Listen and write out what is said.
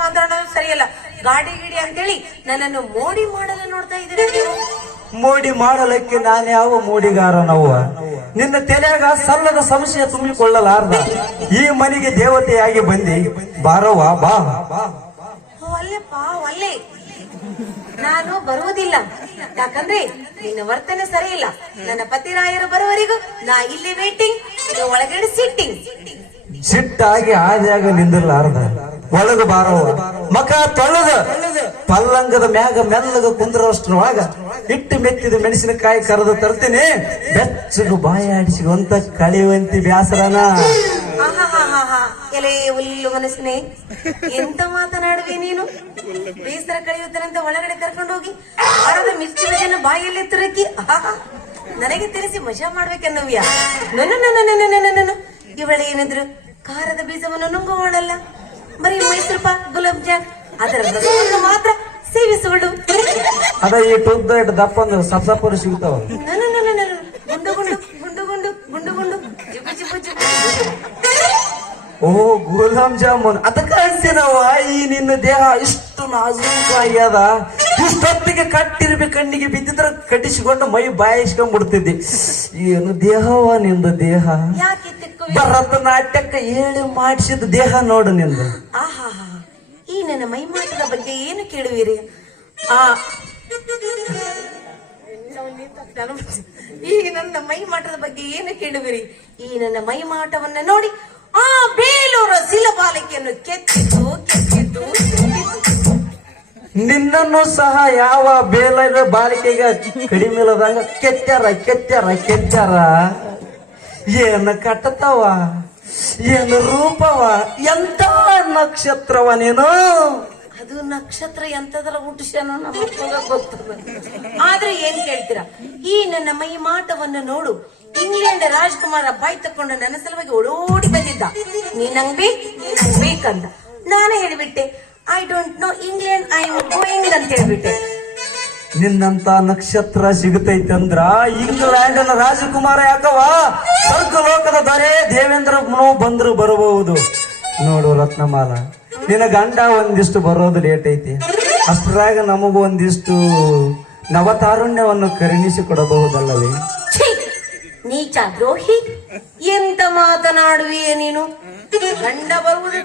ಮಾತಾಡೋದು ಸರಿಯಲ್ಲ. ಗಾಡಿ ಗಿಡಿ ಅಂತೇಳಿ ನನ್ನನ್ನು ಮೋಡಿ ಮಾಡಲು ನೋಡ್ತಾ ಇದ್ದೀರಾ ನೀವು? ಮೋಡಿ ಮಾಡಲಿಕ್ಕೆ ನಾನು ಯಾವ ಮೋಡಿಗಾರನವ್ವ? ನಿನ್ನ ತಲೆಯಾಗ ಸಲ್ಲದ ಸಂಶಯ ತುಂಬಿಕೊಳ್ಳಲಾರ್ದ ಈ ಮನೆಗೆ ದೇವತೆಯಾಗಿ ಬಂದಿ ಬಾರವ್ವ ಬಾ. ಅಲ್ಲೆಪ್ಪ ಅಲ್ಲೇ ನಾನು ಬರುವುದಿಲ್ಲ. ಯಾಕಂದ್ರೆ ನಿನ್ನ ವರ್ತನೆ ಸರಿ ಇಲ್ಲ. ನನ್ನ ಪತಿರಾಯರು ಬರುವವರೆಗೂ ನಾ ಇಲ್ಲಿ ವೇಟಿಂಗ್, ಒಳಗಡೆ ಸಿಟ್ಟಿಂಗ್. ಸಿಟ್ಟಾಗಿ ಆದಿಯಾಗ ನಿಂದಿರ್ಲಾರ್ದ ಒಳಗ ಬಾರವ್ವ. ಮಕ ತೊಳೆದ ಪಲ್ಲಂಗದ ಮ್ಯಾಗ ಮೆಲ್ಲಗ ಕುಂದ್ರವಷ್ಟ್ರೊಳಗ ಇಟ್ಟು ಮೆತ್ತಿದ ಮೆಣಸಿನಕಾಯಿ ಕರೆದು ತರ್ತೀನಿ. ಬೆಚ್ಚಗ ಬಾಯಿ ಆಡಿಸಿವಂತ ಕಳೆಯುವಂತಿ ಬ್ಯಾಸರನ. ಎಲೆ ಹುಲ್ಲು ಮನಸ್ಸಿನೇ, ಎಂತ ಮಾತನಾಡುವೆ ನೀನು? ಬೇಸರ ಕಳೆಯುತ್ತಾನಂತ ಒಳಗಡೆ ಕರ್ಕೊಂಡು ಹೋಗಿ ಆರದ ಮಿರ್ಚಿ ಬಜೆಯನ್ನು ಬಾಯಲ್ಲಿ ತುರಕಿ ನನಗೆ ತಿಳಿಸಿ ಮಜಾ ಮಾಡ್ಬೇಕನ್ನವ್ಯಾ? ನನ್ನ ಇವಳೇನಿದ್ರು ಖಾರದ ಬೀಜವನ್ನು ನುಂಗುವವಳಲ್ಲ, ಬರೀ ಮೈಸೂರು ಪಾಕ್, ಗುಲಾಬ್ ಜಾಮ್ ಅದರ ರಸವನ್ನು ಮಾತ್ರ ಸೇವಿಸುವಳು. ಅದ ಈ ಟುದ್ದ ಇಟ್ಟು ದಪ್ಪ ಅಂದ್ರೆ ಸಪ್ಸಪುರ ಸಿಗ್ತಾವ. ಗುಂಡು ಗುಂಡು ಗುಂಡು ಗುಂಡು ಗುಂಡು ಗುಂಡು ಜಿಬು ಜಿಬು ಜಿಬು. ಓ ಗುಲಾಬ್ ಜಾಮೂನ್ ಅದಕ್ಕ ಅನ್ಸಿನವ. ಈ ನಿನ್ನ ದೇಹ ಇಷ್ಟು ನಾಜೂಕ ಆಗ್ಯದ. ಇಷ್ಟೊತ್ತಿಗೆ ಕಟ್ಟಿರ್ಬೇಕು, ಕಣ್ಣಿಗೆ ಬಿದ್ದಿದ್ರ ಕಟ್ಟಿಸಿಕೊಂಡು ಮೈ ಬಾಯಿಸ್ಕೊಂಡ್ಬಿಡ್ತಿದ್ದಿ. ಏನು ದೇಹವ ನಿಂದ ದೇಹ? ಭರತನಾಟ್ಯಕ್ಕ ಹೇಳಿ ಮಾಡಿಸಿದ ದೇಹ ನೋಡು ನಿಂದ. ಆಹಾ, ಈ ನನ್ನ ಮೈಮಾಟದ ಬಗ್ಗೆ ಏನು ಕೇಳುವಿರಿ? ಈ ನನ್ನ ಮೈಮಾಟದ ಬಗ್ಗೆ ಏನು ಕೇಳುವಿರಿ? ಈ ನನ್ನ ಮೈಮಾಟವನ್ನ ನೋಡಿ ಆ ಬೇಲೂರ ಶಿಲಬಾಲಿಕೆಯನ್ನು ಕೆತ್ತಿದ್ದು ಕೆತ್ತಿದ್ದು ನಿನ್ನನ್ನು ಸಹ ಯಾವ ಬೇಲೂರ ಬಾಲಿಕೆಗೆ ಕಡಿಮೆ ಇಲ್ಲದಂಗ ಕೆತ್ತಾರ ಕೆತ್ತಾರ ಕೆತ್ತಾರ. ಏನು ಕಟ್ಟತವ, ಏನು ರೂಪವ, ಎಂತ ನಕ್ಷತ್ರವ ನೀನು. ಅದು ನಕ್ಷತ್ರ ಎಂತದಲ್ಲ ಹುಟ್ಟಿಸ್ಯಾನೋ ನಮ್ಮ ಗೊತ್ತದ. ಆದ್ರೆ ಏನ್ ಕೇಳ್ತೀರಾ? ಈ ನನ್ನ ಮೈ ಮಾಟವನ್ನು ನೋಡು. ಇಂಗ್ಲೆಂಡ್ ರಾಜ್ಕುಮಾರ ಬಾಯ್ ತಕೊಂಡು ನನ್ನ ಸಲುವಾಗಿ ಓಡೋಡಿ ಬಂದಿದ್ದ. ನೀನಂಗ್ ಬೇಕಂತ ನಾನೇ ಹೇಳಿಬಿಟ್ಟೆ, I don't know England, I am going ಅಂತ ಹೇಳ್ಬಿಟ್ಟೆ. ನಿನ್ನಂತ ನಕ್ಷತ್ರ ಸಿಗತೈತೆ ಅಂದ್ರ ಇಂಗ್ಲೆಂಡಿನ ರಾಜಕುಮಾರ ಯಾಕವ? ಸ್ವರ್ಗ ಲೋಕದ ದೊರೆ ದೇವೇಂದ್ರ ಬಂದ್ರು ಬರಬಹುದು. ನೋಡು ರತ್ನಮಾಲ, ನಿನ್ನ ಗಂಡ ಒಂದಿಷ್ಟು ಬರೋದು ಲೇಟ್ ಐತಿ. ಅಷ್ಟರಾಗ ನಮಗೂ ಒಂದಿಷ್ಟು ನವತಾರುಣ್ಯವನ್ನು ಕರುಣಿಸಿ ಕೊಡಬಹುದಲ್ಲವೇ? ನೀಚ ದ್ರೋಹಿ, ಎಂತ ಮಾತನಾಡುವಿಯೇ ನೀನು? ಗಂಡ ಬರುವುದು